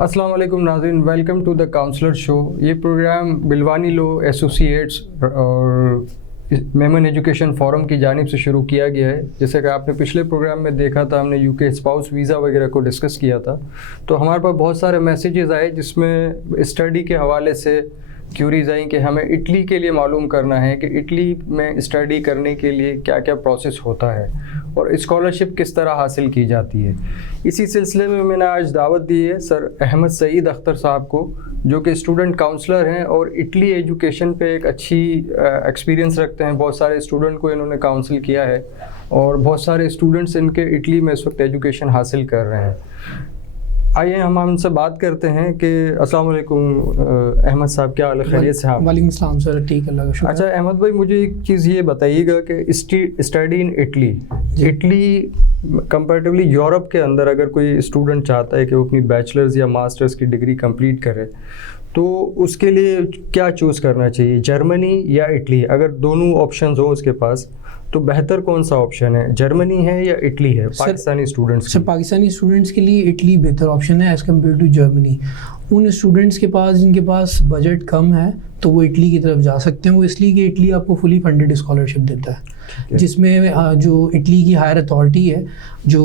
अस्सलाम वालेकुम नाज़रीन, welcome to the counsellor show. ये प्रोग्राम बिलवानी लॉ एसोसिएट्स और मेमन एजुकेशन फोरम की जानिब से शुरू किया गया है। जैसे कि आपने पिछले प्रोग्राम में देखा था, हमने यूके स्पाउस वीज़ा वगैरह को डिस्कस किया था, तो हमारे पास बहुत सारे मैसेजेस आए जिसमें स्टडी के हवाले से क्यूरीज आई कि हमें इटली के लिए मालूम करना है कि इटली में स्टडी करने के लिए क्या क्या प्रोसेस होता है और स्कॉलरशिप किस तरह हासिल की जाती है। इसी सिलसिले में मैंने आज दावत दी है सर अहमद सईद अख्तर साहब को, जो कि स्टूडेंट काउंसलर हैं और इटली एजुकेशन पे एक अच्छी एक्सपीरियंस रखते हैं। बहुत सारे स्टूडेंट को इन्होंने काउंसिल किया है और बहुत सारे स्टूडेंट्स इनके इटली में इस वक्त एजुकेशन हासिल कर रहे हैं। आइए हम उनसे बात करते हैं कि अस्सलाम वालेकुम अहमद साहब, क्या हाल है, खैरियत से आप? वालेकुम सलाम सर, ठीक है, अल्लाह का शुक्र। अच्छा अहमद भाई, मुझे एक चीज़ ये बताइएगा कि study in Italy comparatively Europe के अंदर अगर कोई स्टूडेंट चाहता है कि वो अपनी बैचलर्स या मास्टर्स की डिग्री कंप्लीट करे, तो उसके लिए क्या चूज़ करना चाहिए, जर्मनी या इटली? अगर दोनों ऑप्शंस हो उसके पास तो बेहतर कौन सा ऑप्शन है, जर्मनी है या इटली है Pakistani students? Sir Pakistani students के लिए इटली बेहतर ऑप्शन है एज़ कम्पेयर टू जर्मनी। उन स्टूडेंट्स के पास जिनके पास बजट कम है तो वो इटली की तरफ जा सकते हैं। वो इसलिए कि इटली आपको फुली फंडेड स्कॉलरशिप देता है, जिसमें जो इटली की हायर अथॉरिटी है जो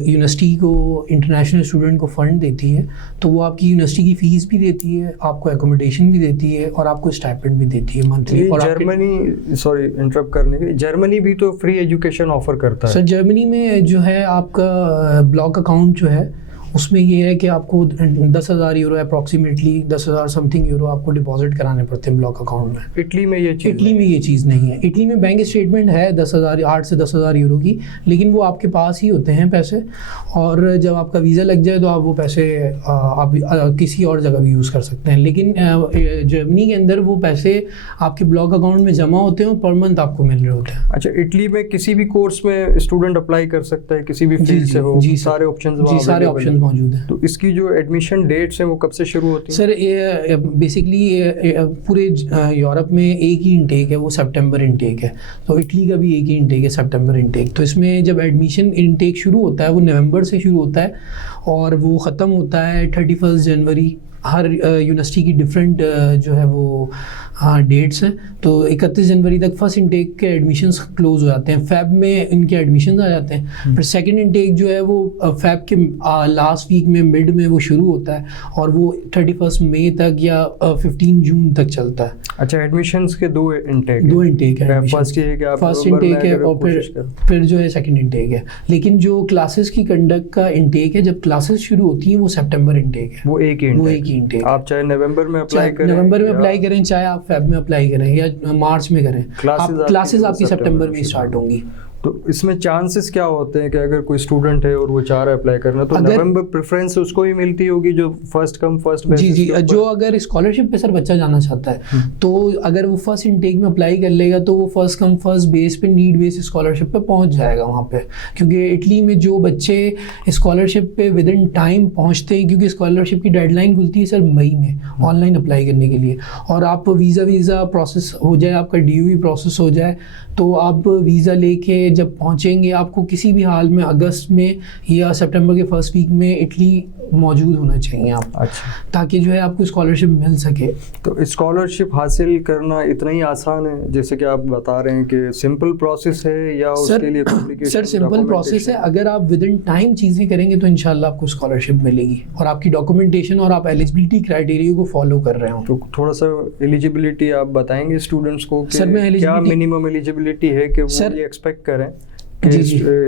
यूनिवर्सिटी को इंटरनेशनल स्टूडेंट को फ़ंड देती है, तो वो आपकी यूनिवर्सिटी की फ़ीस भी देती है, आपको एकोमोडेशन भी देती है और आपको स्टाइपेंड भी देती है मंथली। और जर्मनी, सॉरी इंटरप्ट करने के, जर्मनी भी तो फ्री एजुकेशन ऑफर करता है। सर जर्मनी में जो है आपका ब्लॉक अकाउंट जो है उसमें ये है कि आपको 10,000 यूरो अप्रॉक्सीमेटली 10,000 समथिंग यूरो आपको डिपॉजिट कराने पड़ते हैं ब्लॉक अकाउंट में। इटली में ये चीज़ नहीं है। इटली में बैंक स्टेटमेंट है 10,000 8 से 10,000 यूरो की, लेकिन वो आपके पास ही होते हैं पैसे, और जब आपका वीज़ा लग जाए तो आप वो पैसे आप किसी और जगह भी यूज़ कर सकते हैं। लेकिन जर्मनी के अंदर वो पैसे आपके ब्लॉक अकाउंट में जमा होते हैं और पर मंथ आपको मिल रहे होते हैं। अच्छा, इटली में किसी भी कोर्स में स्टूडेंट अप्लाई कर सकता है, किसी भी फील्ड से हो? जी, सारे ऑप्शन मौजूद है। तो इसकी जो एडमिशन डेट्स हैं वो कब से शुरू होती है? सर ये बेसिकली पूरे यूरोप में एक ही इंटेक है, वो सितंबर इंटेक है। तो इटली का भी एक ही इंटेक है, सितंबर इंटेक। तो इसमें जब एडमिशन इंटेक शुरू होता है वो नवंबर से शुरू होता है और वो ख़त्म होता है 31 जनवरी। हर यूनिवर्सिटी की डिफरेंट जो है वो डेट्स हैं। तो 31 जनवरी तक फर्स्ट इंटेक के एडमिशन्स क्लोज हो जाते हैं, फेब में इनके एडमिशन्स आ जाते हैं। फिर सेकंड इंटेक जो है वो फेब के लास्ट वीक में मिड में वो शुरू होता है और वो 31 मई तक या 15 जून तक चलता है। अच्छा, एडमिशन्स के दो इंटेक है। फर्स्ट इंटेक है और फिर जो है सेकंड इंटेक है। लेकिन जो क्लासेस की कंडक्ट का इंटेक है, जब क्लासेस शुरू होती हैं वो सितंबर इंटेक है। वो एक ही इंटेक। आप चाहे नवंबर में अप्लाई करें, चाहे आप फेब में अप्लाई करें या मार्च में करें, क्लासेस आपकी सितंबर में स्टार्ट होंगी। तो इसमें चांसेस क्या होते हैं कि अगर कोई स्टूडेंट है और वो चाह रहा है अप्लाई करना, तो नवंबर प्रेफरेंस उसको ही मिलती होगी जो फर्स्ट कम फर्स्ट बेसिस? जी, जो अगर स्कॉलरशिप पे सर बच्चा जाना चाहता है तो अगर वो फर्स्ट इनटेक में अप्लाई कर लेगा तो वो फर्स्ट कम फर्स्ट बेस पे नीड बेस स्कॉलरशिप पे पहुंच जाएगा वहाँ पे। क्योंकि इटली में जो बच्चे स्कॉलरशिप पे विद इन टाइम पहुँचते हैं, क्योंकि स्कॉलरशिप की डेडलाइन खुलती है सर मई में ऑनलाइन अप्लाई करने के लिए, और आप वीज़ा प्रोसेस हो जाए, आपका DUV प्रोसेस हो जाए, तो आप वीज़ा लेके जब पहुंचेंगे आपको किसी भी हाल में अगस्त में या सितंबर के फर्स्ट वीक में इटली मौजूद होना चाहिए आप। अच्छा, ताकि जो है आपको स्कॉलरशिप मिल सके। तो स्कॉलरशिप हासिल करना इतना ही आसान है जैसे कि आप बता रहे हैं कि सिंपल प्रोसेस है या उसके लिए कॉम्प्लिकेशन? सर सिंपल प्रोसेस है, अगर आप विद इन टाइम चीज़ें करेंगे तो इंशाल्लाह आपको स्कॉलरशिप मिलेगी और आपकी डॉक्यूमेंटेशन और आप एलिजिबिलिटी क्राइटेरिया को फॉलो कर रहे हो। तो थोड़ा सा एलिजिबिलिटी आप बताएंगे स्टूडेंट्स को कि क्या मिनिमम एलिजिबिलिटी है कि वो ये एक्सपेक्ट करें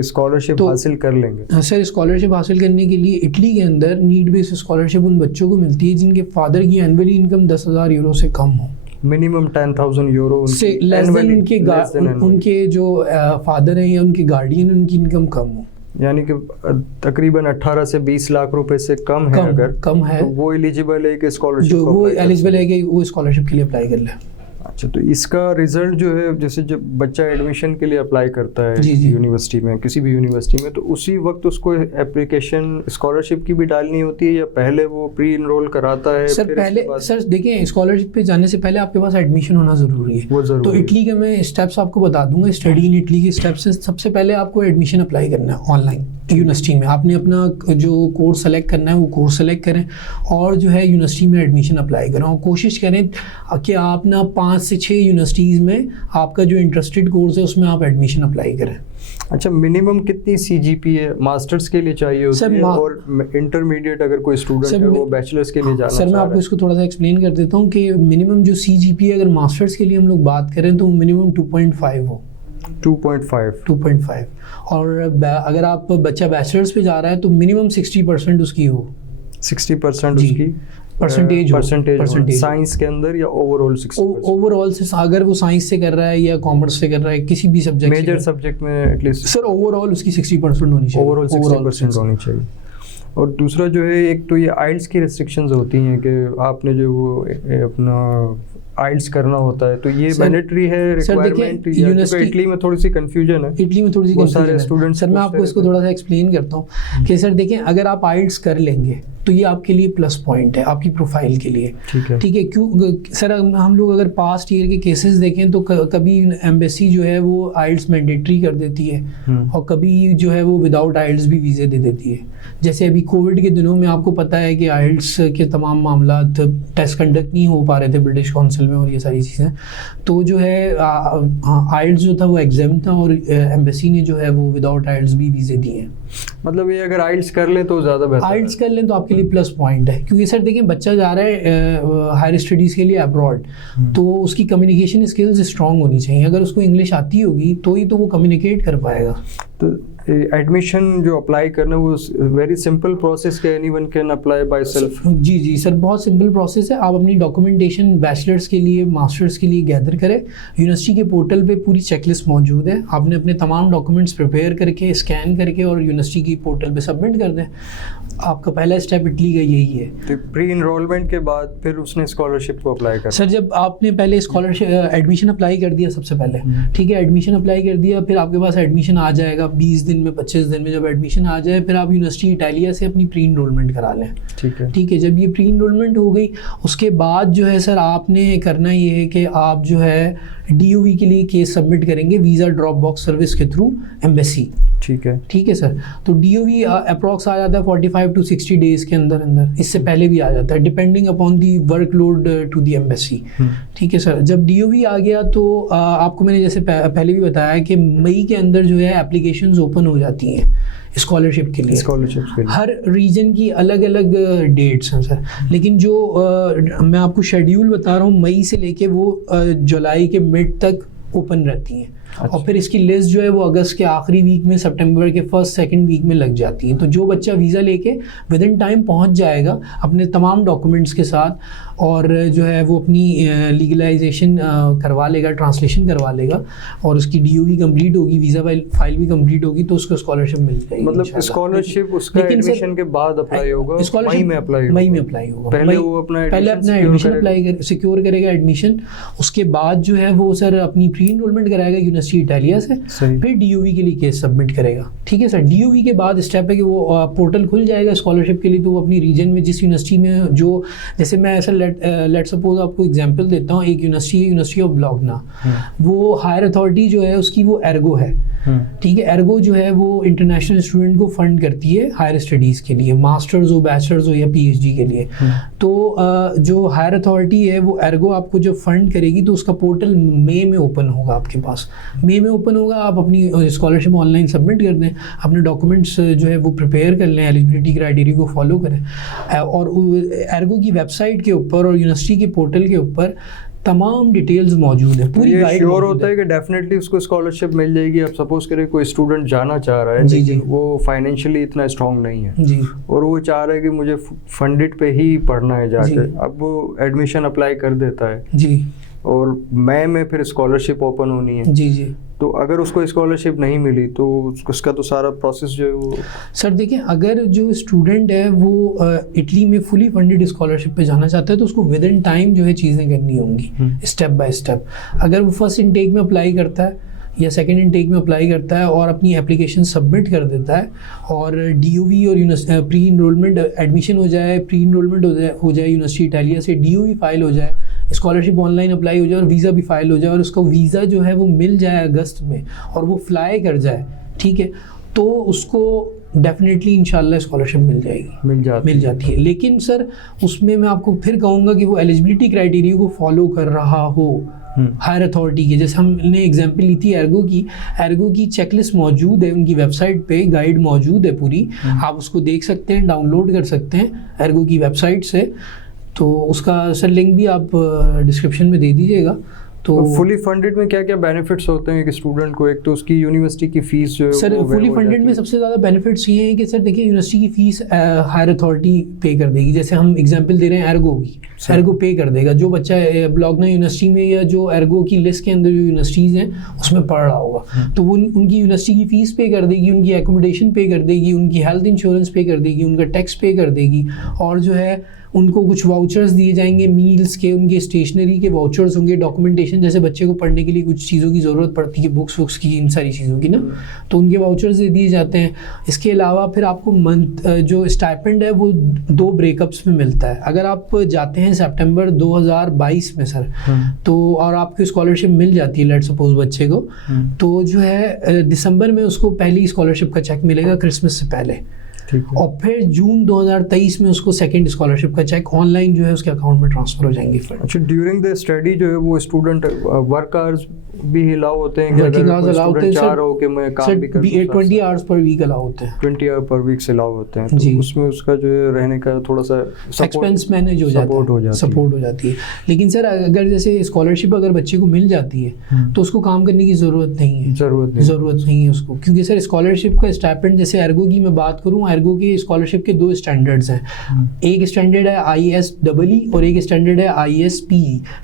स्कॉलरशिप हासिल कर लेंगे? हाँ सर, स्कॉलरशिप हासिल करने के लिए इटली के अंदर नीड बेस्ड स्कॉलरशिप उन बच्चों को मिलती है जिनके फादर की एनुअली इनकम 10,000 यूरो से कम हो। मिनिमम 10,000 यूरो से लेस देन उनके जो फादर हैं या उनके गार्डियन उनकी इनकम कम हो, यानी कि तकरीबन 18 से 20 लाख रुपए से कम है। अगर कम है तो वो एलिजिबल है कि स्कॉलरशिप वो एलिजिबल है कि वो स्कॉलरशिप के लिए अप्लाई कर ले। अच्छा, तो इसका रिजल्ट जो है, जैसे जब बच्चा एडमिशन के लिए अप्लाई करता है जी, जी। यूनिवर्सिटी में, किसी भी यूनिवर्सिटी में, तो उसी वक्त उसको एप्लीकेशन स्कॉलरशिप की भी डालनी होती है या पहले वो प्री इनरोल कराता है? सर फिर पहले उसके बाद- सर देखिए, स्कॉलरशिप पे जाने से पहले आपके पास एडमिशन होना ज़रूरी है। वो ज़रूरी तो है। इटली के मैं स्टेप्स आपको बता दूंगा। स्टडी इन इटली के स्टेप्स हैं। सबसे पहले आपको एडमिशन अप्लाई करना है ऑनलाइन यूनिवर्सिटी में। आपने अपना जो कोर्स सेलेक्ट करना है वो कोर्स सेलेक्ट करें और जो है यूनिवर्सिटी में एडमिशन अप्लाई करें, और कोशिश करें कि आप ना 5 से 6 यूनिवर्सिटीज़ में आपका जो इंटरेस्टेड कोर्स है उसमें आप एडमिशन अप्लाई करें। अच्छा, मिनिमम कितनी सीजीपीए मास्टर्स के लिए चाहिए होती सर, है? और इंटरमीडिएट अगर कोई स्टूडेंट सर, है वो बैचलर्स के लिए जाना सर मैं चाह आपको रहा है? इसको थोड़ा सा एक्सप्लेन कर देता हूँ कि मिनिमम जो CGPA अगर मास्टर्स के लिए हम लोग बात करें तो मिनिमम 2.5 हो। 2.5। 2.5 और अगर आप बच्चा बैचलर्स पे जा रहा है तो मिनिमम 60% उसकी हो। 60% जी, उसकी परसेंटेज परसेंटेज साइंस के अंदर या ओवरऑल 60%? ओवरऑल से, अगर वो साइंस से कर रहा है या कॉमर्स से कर रहा है, किसी भी सब्जेक्ट मेजर सब्जेक्ट में एटलीस्ट सर ओवरऑल उसकी 60% होनी चाहिए। ओवरऑल 60% होनी चाहिए। और दूसरा जो है, एक तो ये आइल्स की रिस्ट्रिक्शंस होती हैं कि आपने जो वो अपना आइल्स करना होता है, तो ये सर- मैंडेटरी है रिक्वायरमेंट? यूनिवर्सिटी इटली में थोड़ी सी कंफ्यूजन है। इटली में थोड़ी सी बहुत सारे confusion है। स्टूडेंट्स सर मैं आपको इसको थोड़ा सा एक्सप्लेन करता हूँ कि सर देखें, अगर आप आइल्स कर लेंगे तो ये आपके लिए प्लस पॉइंट है आपकी प्रोफाइल के लिए। ठीक है। ठीक है, क्यों सर हम लोग अगर पास्ट ईयर के केसेस देखें तो कभी एम्बेसी जो है वो आइल्स मैंडेटरी कर देती है और कभी जो है वो विदाउट आइल्स भी वीज़े दे देती है। जैसे अभी कोविड के दिनों में आपको पता है कि आइल्स के तमाम मामला टेस्ट कंडक्ट नहीं हो पा रहे थे ब्रिटिश काउंसिल में और ये सारी चीज़ें, तो जो है आइल्स जो था वो एग्जाम था और एम्बेसी ने जो है वो विदाउट आइल्स भी वीज़े दिए हैं। मतलब ये अगर आइल्स कर लें तो ज़्यादा बेहतर आइल्स कर लें तो आपके लिए प्लस पॉइंट है, क्योंकि सर देखिए बच्चा जा रहा है हायर स्टडीज़ के लिए अब्रॉड, तो उसकी कम्युनिकेशन स्किल्स स्ट्रांग होनी चाहिए। अगर उसको इंग्लिश आती होगी तो ही तो वो कम्युनिकेट कर पाएगा। तो एडमिशन जो अप्लाई करना वो वेरी सिंपल प्रोसेस के anyone can apply by self? जी जी सर, बहुत सिंपल प्रोसेस है। आप अपनी डॉक्यूमेंटेशन बैचलर्स के लिए मास्टर्स के लिए गैदर करें। यूनिवर्सिटी के पोर्टल पे पूरी चेकलिस्ट मौजूद है। आपने अपने तमाम डॉक्यूमेंट्स प्रिपेयर करके स्कैन करके और यूनिवर्सिटी की पोर्टल पे सबमिट कर दें। आपका पहला स्टेप इटली का यही है। तो प्री इनरोलमेंट के बाद फिर उसने स्कॉलरशिप को अप्लाई कर? सर जब आपने पहले स्कॉलरशिप एडमिशन अप्लाई कर दिया सबसे पहले, ठीक है, एडमिशन अप्लाई कर दिया, फिर आपके पास एडमिशन आ जाएगा 20 दिन में 25 दिन में। जब एडमिशन आ जाए फिर आप यूनिवर्सिटी इटालिया से अपनी प्री इनरोलमेंट करा लें। ठीक है। ठीक है, जब ये प्री इनरोलमेंट हो गई उसके बाद जो है सर आपने करना ये है कि आप जो है DOV के लिए केस सबमिट करेंगे वीज़ा ड्रॉप बॉक्स सर्विस के थ्रू एम्बेसी। ठीक है। ठीक है सर, तो DOV अप्रॉक्स आ जाता है 45 to 60 डेज़ के अंदर अंदर, इससे पहले भी आ जाता है depending upon the workload to the embassy. ठीक है सर, जब DOV आ गया तो आपको मैंने जैसे पहले भी बताया कि मई के अंदर जो है एप्लीकेशंस ओपन हो जाती हैं स्कॉलरशिप के लिए। स्कॉलरशिप के लिए हर रीजन की अलग अलग डेट्स हैं सर, लेकिन जो मैं आपको शेड्यूल बता रहा हूँ मई से लेके वो जुलाई के मिड तक ओपन रहती हैं। अच्छा। और फिर इसकी लिस्ट जो है वो अगस्त के आखिरी वीक में, सितंबर के फर्स्ट सेकंड वीक में लग जाती है। तो जो बच्चा वीज़ा लेके विद इन टाइम पहुंच जाएगा अपने तमाम डॉक्यूमेंट्स के साथ और जो है वो अपनी लीगलाइजेशन करवा लेगा, ट्रांसलेशन करवा लेगा और उसकी DOV कंप्लीट होगी, वीज़ा फाइल भी कंप्लीट होगी तो उसको स्कॉलरशिप मिल जाएगी। मतलब स्कॉलरशिप उसका एडमिशन के बाद अप्लाई होगा? मई में अप्लाई होगा? मई में अप्लाई होगा। पहले वो अपना एडमिशन अप्लाई सिक्योर करेगा एडमिशन, उसके बाद जो है वो सर अपनी प्री इनरोलमेंट कराएगा यूनिवर्सिटी इटालिया से, फिर DOV के लिए केस सबमिट करेगा। ठीक है सर, DOV के बाद स्टेप है कि वो पोर्टल खुल जाएगा स्कॉलरशिप के लिए, तो वो अपनी रीजन में जिस यूनिवर्सिटी में जो, जैसे मैं ऐसा लेट सपोज आपको एग्जांपल देता हूँ, एक यूनिवर्सिटी ऑफ ब्लॉगना, वो हायर अथॉरिटी जो है उसकी वो एर्गो है। ठीक है, एर्गो जो है वो इंटरनेशनल स्टूडेंट को फंड करती है हायर स्टडीज़ के लिए, मास्टर्स हो, बैचलर्स हो या PhD के लिए। तो जो हायर अथॉरिटी है वो एर्गो आपको जो फंड करेगी तो उसका पोर्टल मई में ओपन होगा आपके पास। मई में ओपन होगा, आप अपनी स्कॉलरशिप ऑनलाइन सबमिट कर दें, अपने डॉक्यूमेंट्स जो है वो प्रिपेयर कर लें, एलिजिबिलिटी क्राइटेरिया को फॉलो करें और एर्गो की वेबसाइट के ऊपर और यूनिवर्सिटी के पोर्टल के ऊपर तमाम डिटेल्स मौजूद है, पूरी गाइड श्योर होता है कि डेफिनेटली उसको स्कॉलरशिप मिल जाएगी। अब सपोज करें कोई स्टूडेंट जाना चाह रहा है जी, लेकिन जी। वो फाइनेंशियली इतना स्ट्रांग नहीं है जी और वो चाह रहा है कि मुझे फंडेड पे ही पढ़ना है जाके, जी। अब वो एडमिशन अप्लाई कर देता है जी और मई में फिर स्कॉलरशिप ओपन होनी है, जी जी तो अगर उसको स्कॉलरशिप नहीं मिली तो उसका तो सारा प्रोसेस जो है वो। सर देखिए, अगर जो स्टूडेंट है वो इटली में फुली फंडेड स्कॉलरशिप पे जाना चाहता है तो उसको विद इन टाइम जो है चीज़ें करनी होंगी, स्टेप बाय स्टेप। अगर वो फर्स्ट इनटेक में अप्लाई करता है या सेकेंड इनटेक में अप्लाई करता है और अपनी एप्लीकेशन सबमिट कर देता है और DOV और प्री इनरोलमेंट एडमिशन हो जाए, प्री इनरोलमेंट हो जाए यूनिवर्सिटी इटालिया से, DOV फाइल हो जाए, स्कॉलरशिप ऑनलाइन अप्लाई हो जाए और वीज़ा भी फाइल हो जाए और उसका वीज़ा जो है वो मिल जाए अगस्त में और वो फ्लाई कर जाए, ठीक है, तो उसको डेफिनेटली इंशाल्लाह स्कॉलरशिप मिल जाती है। लेकिन सर उसमें मैं आपको फिर कहूँगा कि वो एलिजिबिलिटी क्राइटेरिया को फॉलो कर रहा हो हायर अथॉरिटी के। जैसे हमने एग्जांपल ली थी एर्गो की चेकलिस्ट मौजूद है, उनकी वेबसाइट पे गाइड मौजूद है पूरी, आप उसको देख सकते हैं, डाउनलोड कर सकते हैं एर्गो की वेबसाइट से। तो उसका सर लिंक भी आप डिस्क्रिप्शन में दे दीजिएगा। तो फुली फंडेड में क्या क्या बेनिफिट्स होते हैं एक स्टूडेंट को? एक तो उसकी यूनिवर्सिटी की फीस जो है सर फुली फंडेड में सबसे ज़्यादा बेनिफिट्स ये हैं कि सर देखिए यूनिवर्सिटी की फ़ीस हायर अथॉरिटी पे कर देगी। जैसे हम एग्जांपल दे रहे हैं एर्गो की, एर्गो पे कर देगा। जो बच्चा ब्लॉगना यूनिवर्सिटी में या जो एर्गो की लिस्ट के अंदर जो यूनिवर्सिटीज़ हैं उसमें पढ़ रहा होगा तो वो उनकी यूनिवर्सिटी की फ़ीस पे कर देगी, उनकी एकोमोडेशन पे कर देगी, उनकी हेल्थ इंश्योरेंस पे कर देगी, उनका टैक्स पे कर देगी और जो है उनको कुछ वाउचर्स दिए जाएंगे मील्स के, उनके स्टेशनरी के वाउचर्स होंगे, डॉक्यूमेंटेशन जैसे बच्चे को पढ़ने के लिए कुछ चीज़ों की ज़रूरत पड़ती है, बुक्स की, इन सारी चीज़ों की ना, तो उनके वाउचर्स दे दिए जाते हैं। इसके अलावा फिर आपको मंथ जो स्टाइपेंड है वो 2 ब्रेकअप्स में मिलता है। अगर आप जाते हैं सितंबर 2022 में सर तो और आपको स्कॉलरशिप मिल जाती है लेट सपोज बच्चे को, तो जो है दिसंबर में उसको पहली स्कॉलरशिप का चेक मिलेगा क्रिसमस से पहले, और फिर जून 2023 में उसको सेकंड स्कॉलरशिप का चेक ऑनलाइन जो है उसके अकाउंट में ट्रांसफर हो जाएंगे। अच्छा, ड्यूरिंग द स्टडी जो है वो स्टूडेंट वर्क आवर्स भी अलाउ होते हैं? वर्किंग आवर्स अलाउ होते हैं सर, हो के मैं काम भी कर 20 आवर्स पर वीक अलाउ होते हैं, 20 आवर पर वीक से अलाउ होते हैं। तो उसमें उसका जो है रहने का थोड़ा सा एक्सपेंस मैनेज हो जाता है, सपोर्ट हो जाती है। लेकिन सर अगर जैसे स्कॉलरशिप अगर बच्चे को मिल जाती है तो उसको काम करने की ज़रूरत नहीं है उसको, क्योंकि सर स्कॉलरशिप का स्टाइपेंड जैसे एर्गो की मैं बात करूँ, एर्गो की स्कॉलरशिप के 2 स्टैंडर्ड्स हैं। एक स्टैंडर्ड है ISEE और एक स्टैंडर्ड है ISPE।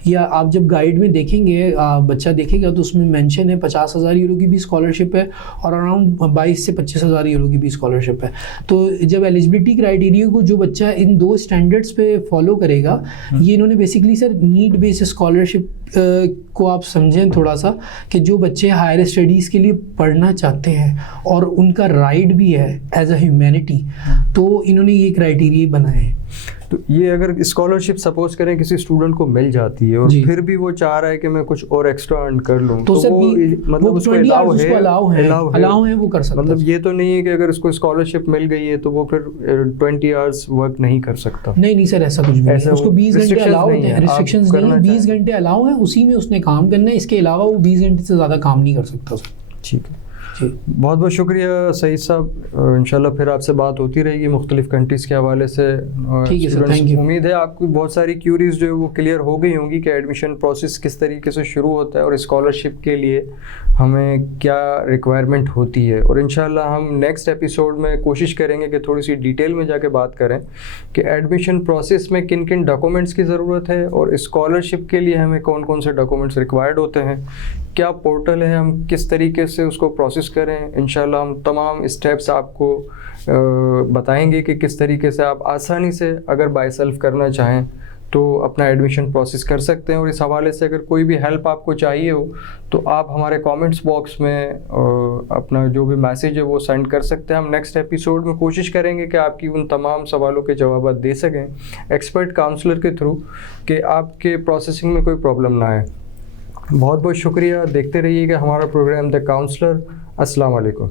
या आप जब गाइड में देखेंगे, बच्चा देखेगा तो उसमें मेंशन है 50,000 यूरो की भी स्कॉलरशिप है और अराउंड 22 से 25,000 यूरो की भी स्कॉलरशिप है। तो जब एलिजिबिलिटी क्राइटेरिया को जो बच्चा इन 2 स्टैंडर्ड्स पे फॉलो करेगा, ये इन्होंने basically sir need based scholarship को आप समझें थोड़ा सा कि जो बच्चे हायर स्टडीज़ के लिए पढ़ना चाहते हैं और उनका राइट भी है एज अ ह्यूमैनिटी, तो इन्होंने ये क्राइटेरिया बनाए हैं। तो ये अगर स्कॉलरशिप सपोज करें किसी स्टूडेंट को मिल जाती है और फिर भी वो चाह रहा है कि मैं कुछ और एक्स्ट्रा अर्न कर लूं, तो सर वो मतलब उसको अलाउ है वो कर सकता है। मतलब ये तो नहीं है कि अगर उसको स्कॉलरशिप मिल गई है तो वो फिर 20 आवर्स वर्क नहीं कर सकता? नहीं सर, ऐसा कुछ भी नहीं। उसको 20 घंटे अलाउ होते हैं, रिस्ट्रिक्शंस नहीं है, 20 घंटे अलाउ है, उसी में उसने काम करना है। इसके अलावा वो 20 घंटे से ज़्यादा काम नहीं कर सकता सर। ठीक है, बहुत बहुत शुक्रिया सईद साहब। इंशाल्लाह फिर आपसे बात होती रहेगी मुख्तलिफ कंट्रीज़ के हवाले से। ठीक है सर, थैंक यू। उम्मीद है आपकी बहुत सारी क्यूरीज जो है वो क्लियर हो गई होंगी कि एडमिशन प्रोसेस किस तरीके से शुरू होता है और स्कॉलरशिप के लिए हमें क्या रिक्वायरमेंट होती है। और इंशाल्लाह हम नेक्स्ट एपिसोड में कोशिश करेंगे कि थोड़ी सी डिटेल में जाके बात करें कि एडमिशन प्रोसेस में किन किन डॉक्यूमेंट्स की ज़रूरत है और स्कॉलरशिप के लिए हमें कौन कौन से डॉक्यूमेंट्स रिक्वायर्ड होते हैं, क्या पोर्टल है, हम किस तरीके से उसको प्रोसेस करें। इंशाल्लाह हम तमाम स्टेप्स आपको बताएंगे कि किस तरीके से आप आसानी से अगर बाय सेल्फ करना चाहें तो अपना एडमिशन प्रोसेस कर सकते हैं। और इस हवाले से अगर कोई भी हेल्प आपको चाहिए हो तो आप हमारे कमेंट्स बॉक्स में अपना जो भी मैसेज है वो सेंड कर सकते हैं। हम नेक्स्ट एपिसोड में कोशिश करेंगे कि आपकी उन तमाम सवालों के जवाब दे सकें एक्सपर्ट काउंसलर के थ्रू, कि आपके प्रोसेसिंग में कोई प्रॉब्लम ना आए। बहुत बहुत शुक्रिया, देखते रहिएगा हमारा प्रोग्राम द काउंसलर। अस्सलाम वालेकुम।